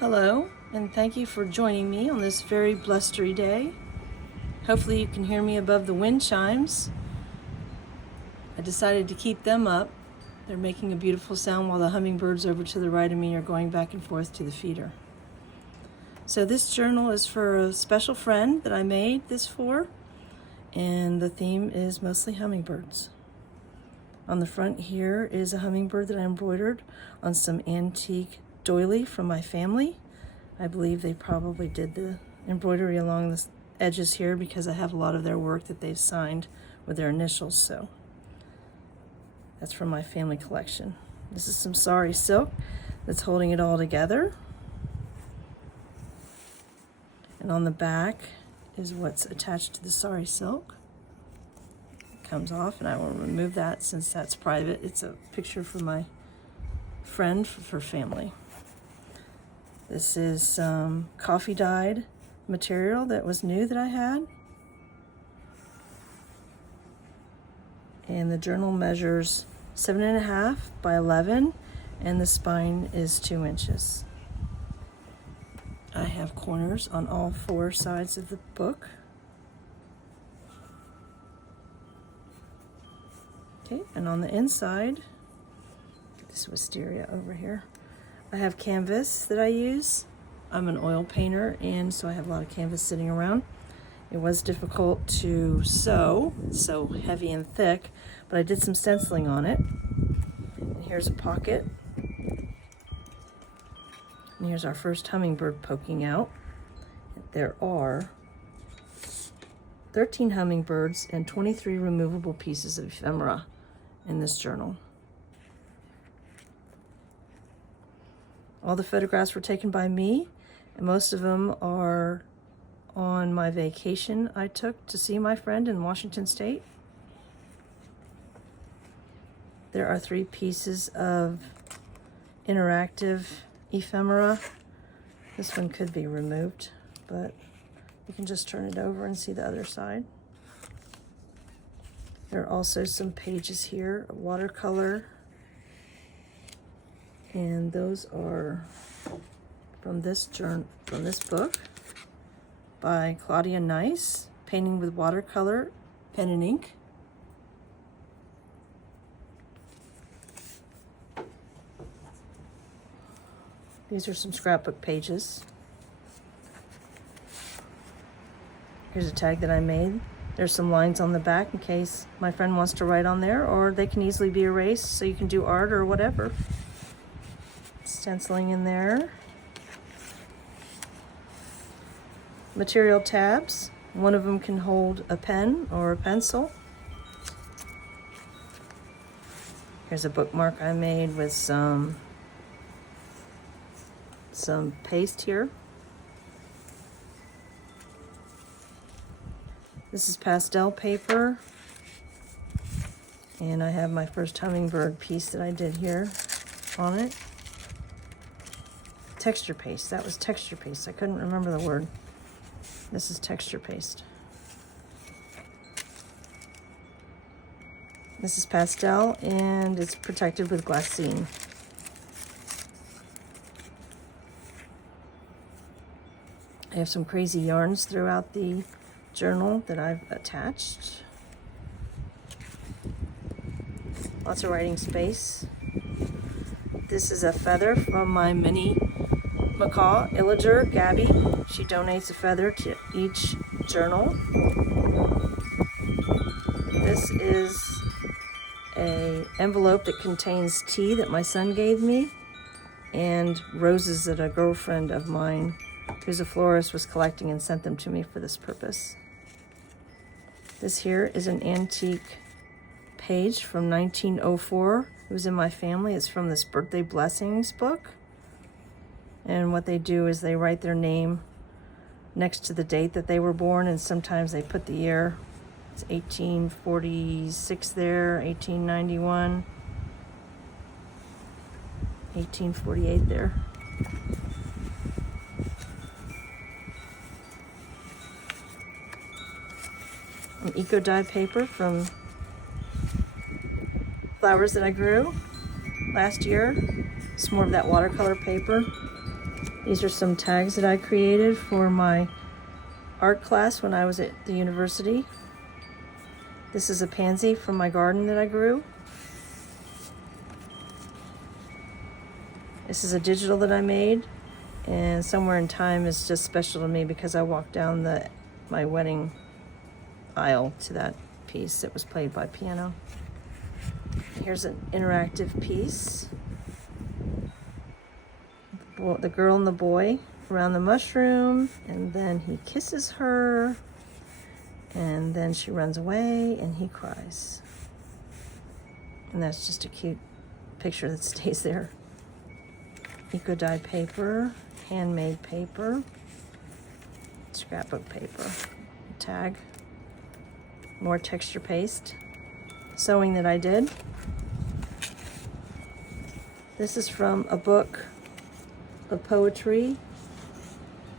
Hello, and thank you for joining me on this very blustery day. Hopefully you can hear me above the wind chimes. I decided to keep them up. They're making a beautiful sound while the hummingbirds over to the right of me are going back and forth to the feeder. So this journal is for a special friend that I made this for, and the theme is mostly hummingbirds. On the front here is a hummingbird that I embroidered on some antique doily from my family. I believe they probably did the embroidery along the edges here because I have a lot of their work that they've signed with their initials, so that's from my family collection. This is some sari silk that's holding it all together. And on the back is what's attached to the sari silk. It comes off, and I will remove that since that's private. It's a picture for my friend for family. This is coffee dyed material that was new that I had. And the journal measures 7.5 by 11, and the spine is 2 inches. I have corners on all 4 sides of the book. Okay, and on the inside, this wisteria over here, I have canvas that I use. I'm an oil painter, and so I have a lot of canvas sitting around. It was difficult to sew, it's so heavy and thick, but I did some stenciling on it. And here's a pocket. And here's our first hummingbird poking out. There are 13 hummingbirds and 23 removable pieces of ephemera in this journal. All the photographs were taken by me, and most of them are on my vacation I took to see my friend in Washington State. There are 3 pieces of interactive ephemera. This one could be removed, but you can just turn it over and see the other side. There are also some pages here, watercolor, and those are from this book by Claudia Nice, Painting with Watercolor, Pen and Ink. These are some scrapbook pages. Here's a tag that I made. There's some lines on the back in case my friend wants to write on there, or they can easily be erased so you can do art or whatever. Stenciling in there. Material tabs. One of them can hold a pen or a pencil. Here's a bookmark I made with some paste here. This is pastel paper, and I have my first hummingbird piece that I did here on it. Texture paste, that was texture paste. I couldn't remember the word. This is texture paste. This is pastel, and it's protected with glassine. I have some crazy yarns throughout the journal that I've attached. Lots of writing space. This is a feather from my mini macaw illager, Gabby. She donates a feather to each journal. This is an envelope that contains tea that my son gave me, and roses that a girlfriend of mine who's a florist was collecting and sent them to me for this purpose. This here is an antique page from 1904. It was in my family. It's from this birthday blessings book. And what they do is they write their name next to the date that they were born, and sometimes they put the year. It's 1846 there, 1891, 1848 there. An eco dye paper from flowers that I grew last year. It's more of that watercolor paper. These are some tags that I created for my art class when I was at the university. This is a pansy from my garden that I grew. This is a digital that I made, and Somewhere in Time is just special to me because I walked down my wedding aisle to that piece that was played by piano. Here's an interactive piece. The girl and the boy around the mushroom, and then he kisses her, and then she runs away and he cries. And that's just a cute picture that stays there. Eco dye paper, handmade paper, scrapbook paper, tag, more texture paste, sewing that I did. This is from a book of poetry.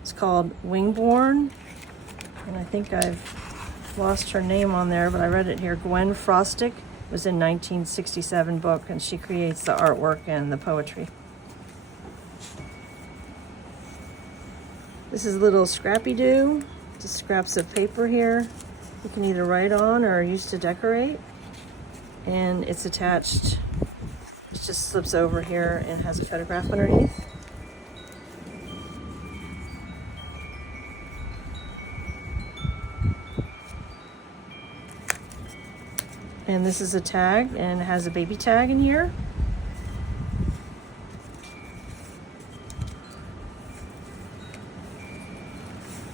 It's called Wingborn, and I think I've lost her name on there, but I read it here. Gwen Frostick. It was in 1967 book, and she creates the artwork and the poetry. This is a little scrappy-doo, just scraps of paper here. You can either write on or use to decorate, and it's attached. It just slips over here and has a photograph underneath. And this is a tag, and it has a baby tag in here.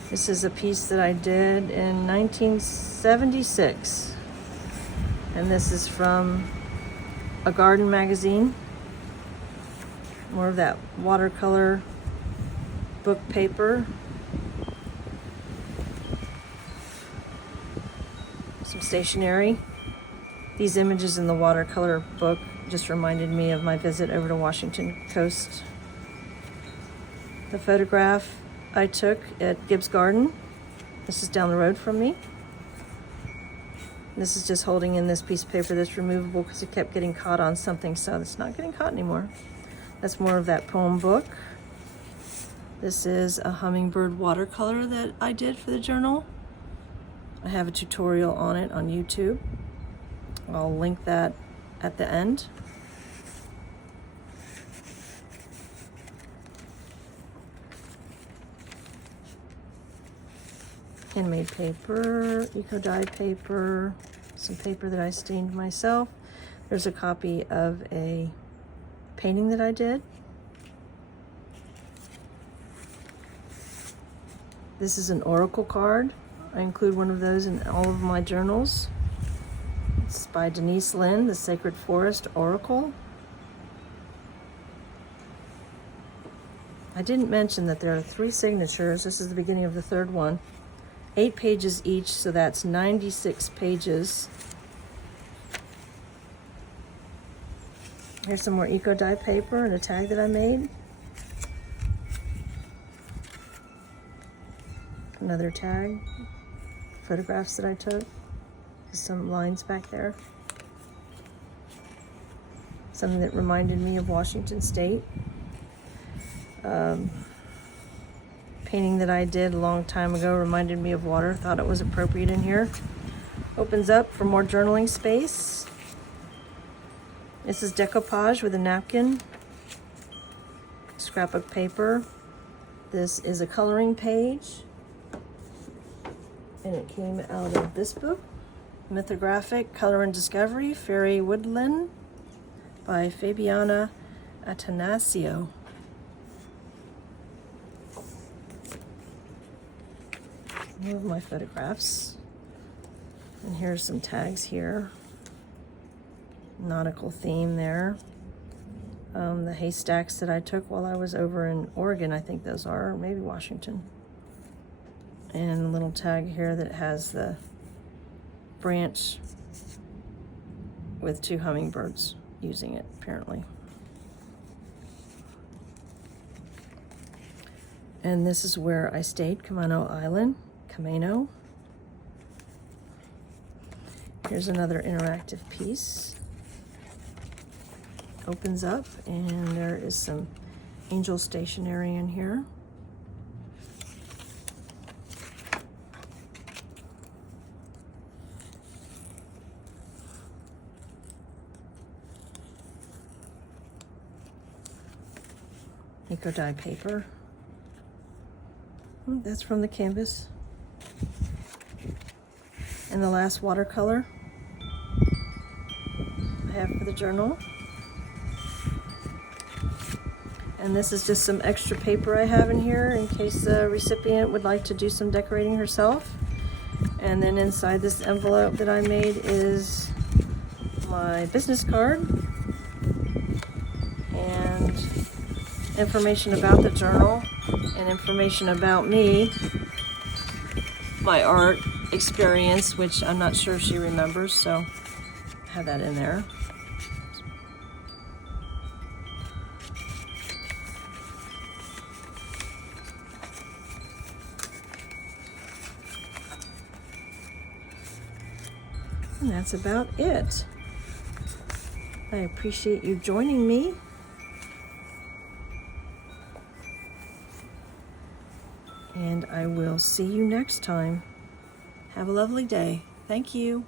This is a piece that I did in 1976. And this is from a garden magazine. More of that watercolor book paper. Some stationery. These images in the watercolor book just reminded me of my visit over to Washington Coast. The photograph I took at Gibbs Garden. This is down the road from me. This is just holding in this piece of paper that's removable because it kept getting caught on something, so it's not getting caught anymore. That's more of that poem book. This is a hummingbird watercolor that I did for the journal. I have a tutorial on it on YouTube. I'll link that at the end. Handmade paper, eco dye paper, some paper that I stained myself. There's a copy of a painting that I did. This is an oracle card. I include one of those in all of my journals. It's by Denise Lynn, The Sacred Forest Oracle. I didn't mention that there are 3 signatures. This is the beginning of the 3rd one. 8 pages each, so that's 96 pages. Here's some more eco dye paper and a tag that I made. Another tag. Photographs that I took. Some lines back there. Something that reminded me of Washington State. Painting that I did a long time ago reminded me of water. Thought it was appropriate in here. Opens up for more journaling space. This is decoupage with a napkin. Scrapbook paper. This is a coloring page. And it came out of this book. Mythographic Color and Discovery, Fairy Woodland by Fabiana Atanasio. Move my photographs. And here's some tags here. Nautical theme there. The haystacks that I took while I was over in Oregon, I think those are, or maybe Washington. And a little tag here that has the branch with 2 hummingbirds using it, apparently. And this is where I stayed, Camano Island, Camano. Here's another interactive piece. Opens up, and there is some angel stationery in here. Micro dye paper. That's from the canvas. And the last watercolor I have for the journal. And this is just some extra paper I have in here in case the recipient would like to do some decorating herself. And then inside this envelope that I made is my business card and information about the journal and information about me, my art experience, which I'm not sure if she remembers, so I have that in there. And that's about it. I appreciate you joining me. And I will see you next time. Have a lovely day. Thank you.